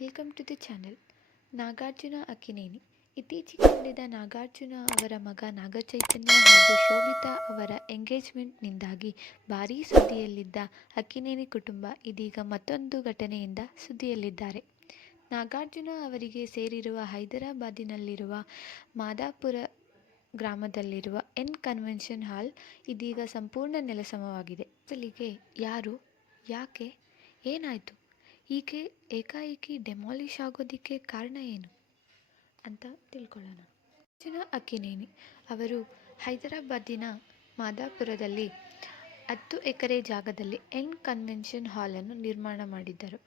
Welcome to the channel Nagarjuna Akkineni ಇತ್ತೀಚೆಗೆ ನಡೆದ ನಾಗಾರ್ಜುನ ಅವರ ಮಗ ನಾಗಚೈತನ್ಯ ಹಾಗೂ ಶೋಭಿತಾ ಅವರ ಎಂಗೇಜ್ಮೆಂಟ್ನಿಂದಾಗಿ ಭಾರೀ ಸುದ್ದಿಯಲ್ಲಿದ್ದ ಅಕ್ಕಿನೇನಿ ಕುಟುಂಬ ಇದೀಗ ಮತ್ತೊಂದು ಘಟನೆಯಿಂದ ಸುದ್ದಿಯಲ್ಲಿದ್ದಾರೆ. ನಾಗಾರ್ಜುನ ಅವರಿಗೆ ಸೇರಿರುವ ಹೈದರಾಬಾದಿನಲ್ಲಿರುವ ಮಾದಾಪುರ ಗ್ರಾಮದಲ್ಲಿರುವ ಎನ್ ಕನ್ವೆನ್ಷನ್ ಹಾಲ್ ಇದೀಗ ಸಂಪೂರ್ಣ ನೆಲಸಮವಾಗಿದೆ. ಅಸಲಿಗೆ ಯಾರು? ಯಾಕೆ? ಏನಾಯಿತು? ಹೀಗೆ ಏಕಾಏಕಿ ಡೆಮಾಲಿಷ್ ಆಗೋದಕ್ಕೆ ಕಾರಣ ಏನು ಅಂತ ತಿಳ್ಕೊಳ್ಳೋಣ. ಅರ್ಜುನ ಅಕ್ಕಿನೇನಿ, ಅವರು ಹೈದರಾಬಾದಿನ ಮಾದಾಪುರದಲ್ಲಿ ಹತ್ತು ಎಕರೆ ಜಾಗದಲ್ಲಿ ಎನ್ ಕನ್ವೆನ್ಷನ್ ಹಾಲನ್ನು ನಿರ್ಮಾಣ ಮಾಡಿದ್ದರು.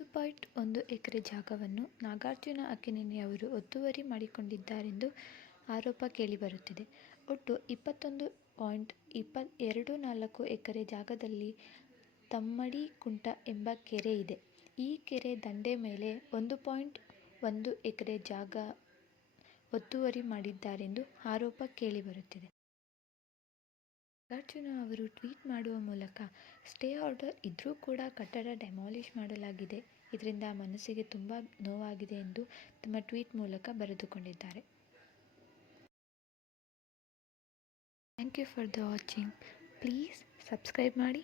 ಒಂದು ಪಾಯಿಂಟ್ ಒಂದು ಎಕರೆ ಜಾಗವನ್ನು ನಾಗಾರ್ಜುನ ಅಕ್ಕಿನೇನಿ ಅವರು ಒತ್ತುವರಿ ಮಾಡಿಕೊಂಡಿದ್ದಾರೆಂದು ಆರೋಪ ಕೇಳಿಬರುತ್ತಿದೆ. ಒಟ್ಟು ಇಪ್ಪತ್ತೊಂದು ಪಾಯಿಂಟ್ ಇಪ್ಪ ಎರಡು ನಾಲ್ಕು ಎಕರೆ ಜಾಗದಲ್ಲಿ ತಮ್ಮಡಿ ಕುಂಟ ಎಂಬ ಕೆರೆ ಇದೆ. ಈ ಕೆರೆ ದಂಡೆ ಮೇಲೆ ಒಂದು ಪಾಯಿಂಟ್ ಒಂದು ಎಕರೆ ಜಾಗ ಒತ್ತುವರಿ ಮಾಡಿದ್ದಾರೆಂದು ಆರೋಪ ಕೇಳಿಬರುತ್ತಿದೆ. ನಾಗಾರ್ಜುನ ಅವರು ಟ್ವೀಟ್ ಮಾಡುವ ಮೂಲಕ ಸ್ಟೇ ಆರ್ಡರ್ ಇದ್ದರೂ ಕೂಡ ಕಟ್ಟಡ ಡೆಮಾಲಿಷ್ ಮಾಡಲಾಗಿದೆ. ಇದರಿಂದ ಮನಸ್ಸಿಗೆ ತುಂಬ ನೋವಾಗಿದೆ ಎಂದು ತಮ್ಮ ಟ್ವೀಟ್ ಮೂಲಕ ಬರೆದುಕೊಂಡಿದ್ದಾರೆ. Thank you for the watching please subscribe ಮಾಡಿ.